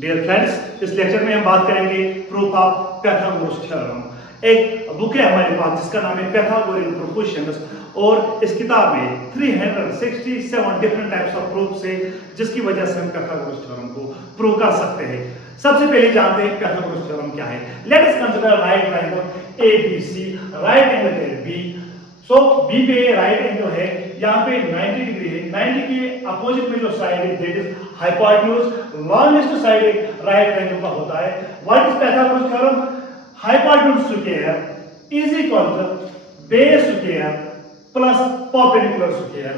Dear friends, इस lecture में हम बात करेंगे प्रूफ ऑफ पाइथागोरस थ्योरम। एक बुक है हमारे पास जिसका नाम है पाइथागोरियन प्रोपोर्शंस और इस किताब में 367 डिफरेंट टाइप्स ऑफ प्रूफ है जिसकी वजह से हम पाइथागोरस थ्योरम को प्रूव कर सकते हैं। सबसे पहले जानते हैं पाइथागोरस थ्योरम क्या है। Let us consider right triangle ABC, right angle B. So B पे राइट एंगल है, यहाँ पे 90 डिग्री है, 90 के अपोजिट में जो साइड है that is hypotenuse, longest side एक राइट ट्रायंगल का होता है। What is Pythagoras theorem? Hypotenuse square is equal to base square plus perpendicular square.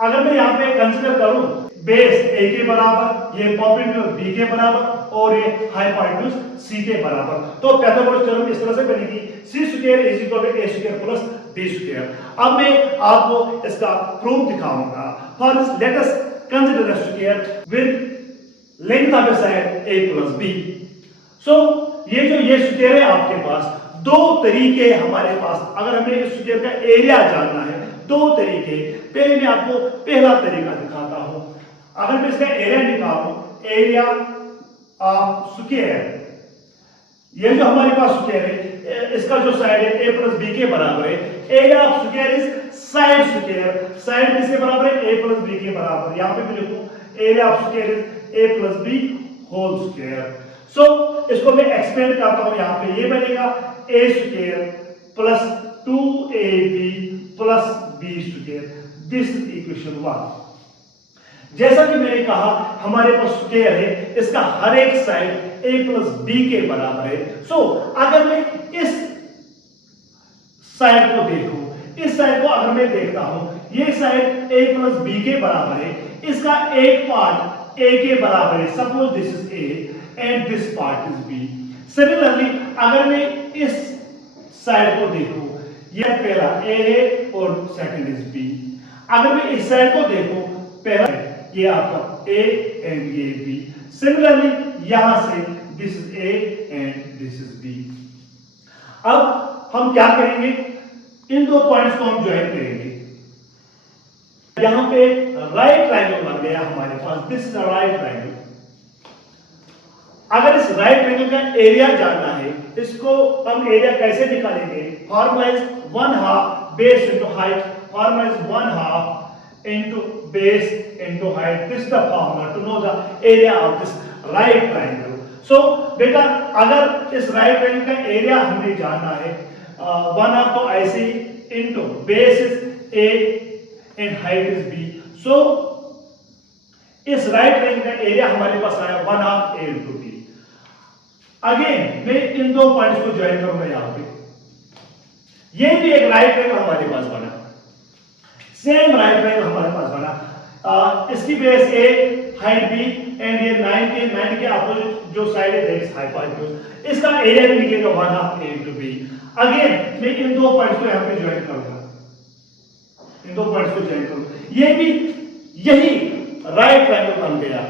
अगर मैं यहाँ पे कंसीडर करूं बेस a के बराबर, ये परपेंडिकुलर b के बराबर और ये हाइपोटेन्यूज c के बराबर, तो पाइथागोरस थ्योरम इस तरह से बनेगी c square is equal to a square plus b square. अब मैं आपको इसका प्रूफ दिखाऊंगा। First let us consider the square with length of the side a plus b। So ये स्क्वायर है आपके पास, दो तरीके हमारे पास। अगर हमें इस स्क्वायर का एरिया जानना है, दो तरीके। पहले मैं आपको पहला तरीका दिखाता हूं। अगर मैं इसका एरिया निकालूं, एरिया ऑफ स्क्वायर, ये जो हमारे पास स्क्वायर है इसका जो साइड है a प्लस b के बराबर है। Area of square is side square, side किसके बराबर है? a प्लस b के बराबर। यहां पे मैं लिखूं area of square is a plus b whole square. So इसको मैं एक्सपेंड करता हूं, यहां पे ये बनेगा a square plus 2ab plus b square. This is equation 1। जैसा कि मैंने कहा हमारे पास स्क्वायर है, इसका हर एक साइड a प्लस b के बराबर है। सो अगर मैं इस साइड को देखूं, इस साइड को अगर मैं देखता हूं, ये साइड a प्लस b के बराबर है, इसका एक पार्ट a के बराबर है। Suppose this is a and this part is b. Similarly, अगर मैं इस साइड को देखूं, यह पहला a है और सेकंड इज b। अगर मैं इस साइड को देखूं, पहला ये आपका a and ये b। Similarly, यहां से this is a and this is b। अब हम क्या करेंगे? इन दो पॉइंट्स को हम ज्वाइन करेंगे। यहां पे राइट ट्रायंगल बन गया हमारे पास, this is a right triangle. अगर इस राइट ट्रायंगल का एरिया जानना है, इसको हम एरिया कैसे निकालेंगे? Formula is 1/2 base into height. Formula is 1/2 into base into height. This the formula to know the area of this right triangle. So बेटा, अगर इस राइट ट्रायंगल का एरिया हमें जानना है, 1/2 तो ऐसे ही into base is a and height is b। So इस राइट ट्रायंगल का एरिया हमारे पास आया 1/2 a इनटू b। अगेन मैं इन दो पॉइंट्स को ज्वाइन करूंगा। यहां पे ये भी एक राइट ट्रायंगल हमारे पास बना, सेम राइट ट्रायंगल हमारे पास बना। इसकी base a, height b and ये 90 के अपोजिट जो साइड है दैट इज हाइपोटेन्यूज। इसका एरिया भी निकलेगा 1/2 a इनटू b। अगेन मैं इन दो पॉइंट्स को यहां पे ज्वाइन करूंगा, इन दो पॉइंट्स को ज्वाइन करूंगा, ये भी यही राइट ट्रायंगल बन गया।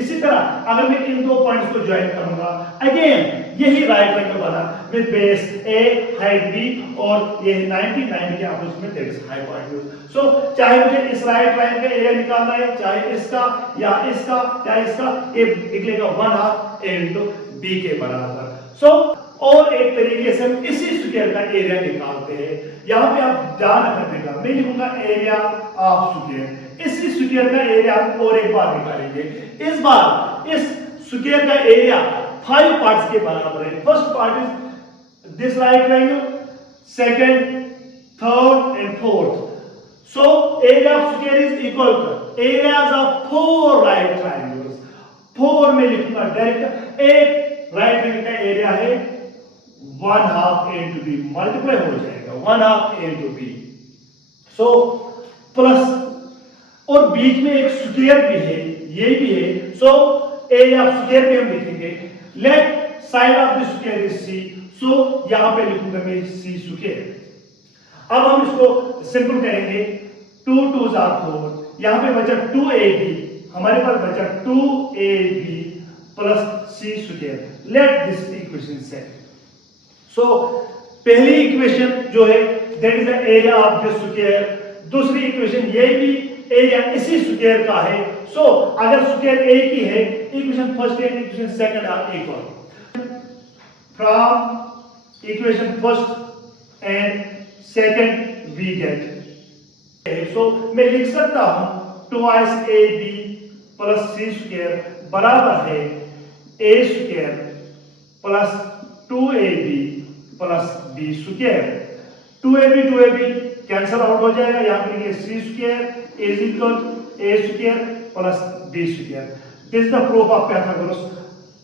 इसी तरह अगर मैं इन दो पॉइंट्स को ज्वाइन करूंगा, अगेन यही राइट ट्रायंगल बना with base a, height b और ये 90 के अपोजिट में दैट इज हाइपोटेन्यूज। सो चाहे मुझे इस राइट ट्रायंगल का एरिया निकालना है, चाहे इसका या इसका या इसका, ये निकलेगा 1/2 a इनटू b के बराबर। सो और एक तरीके से हम इसी स्क्वायर का एरिया निकालते हैं। यहां पे आप ध्यान रखिएगा, मैं लिखूंगा एरिया ऑफ स्क्वायर। इसी स्क्वायर का एरिया हम और एक बार निकालेंगे। इस बार इस स्क्वायर का एरिया 5 पार्ट्स के बराबर है। First part is this right triangle, second, third and fourth. So area of square is equal to areas of 4 right triangles. 4 में लिखूंगा डायरेक्ट। एक राइट ट्रायंगल का एरिया है 1/2 a into b, मल्टीप्लाई हो जाएगा 1/2 a into b। So plus और बीच में एक स्क्वायर भी है, ये भी है। सो एरिया ऑफ स्क्वायर भी हम लिखेंगे। Left side of the square is c। सो यहां पे लिखूंगा मैं c स्क्वायर। अब हम इसको सिंपल करेंगे, 2 2s are 4, यहां पे बचा 2ab, हमारे पास बचा 2ab plus c square. Let this equation set. So पहली इक्वेशन जो है that is the area of this square. दूसरी इक्वेशन ये भी एरिया इसी स्क्वायर का है। सो अगर स्क्वायर एक ही है, equation first and equation second are equal. From equation first and second we get, so मैं लिख सकता हूं 2ab प्लस c स्क्वायर बराबर है a square plus 2ab plus b square. 2ab cancel out हो जाएगा, यहां पर लिखिए c square is equal a square plus b square. This is the proof of Pythagoras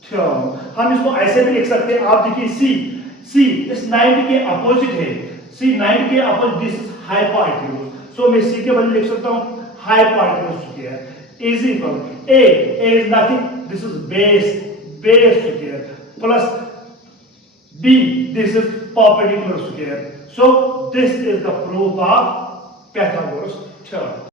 theorem. हम इसको ऐसे भी लिख सकते हैं, आप देखिए c इस 90 के अपोजिट है, c 90 के अपोजिट, दिस इज हाइपोटेन्यूज। सो मैं c के बदले लिख सकता हूं hypotenuse square is equal a is nothing, this is base square plus b, this is perpendicular square. So this is the proof of Pythagoras theorem.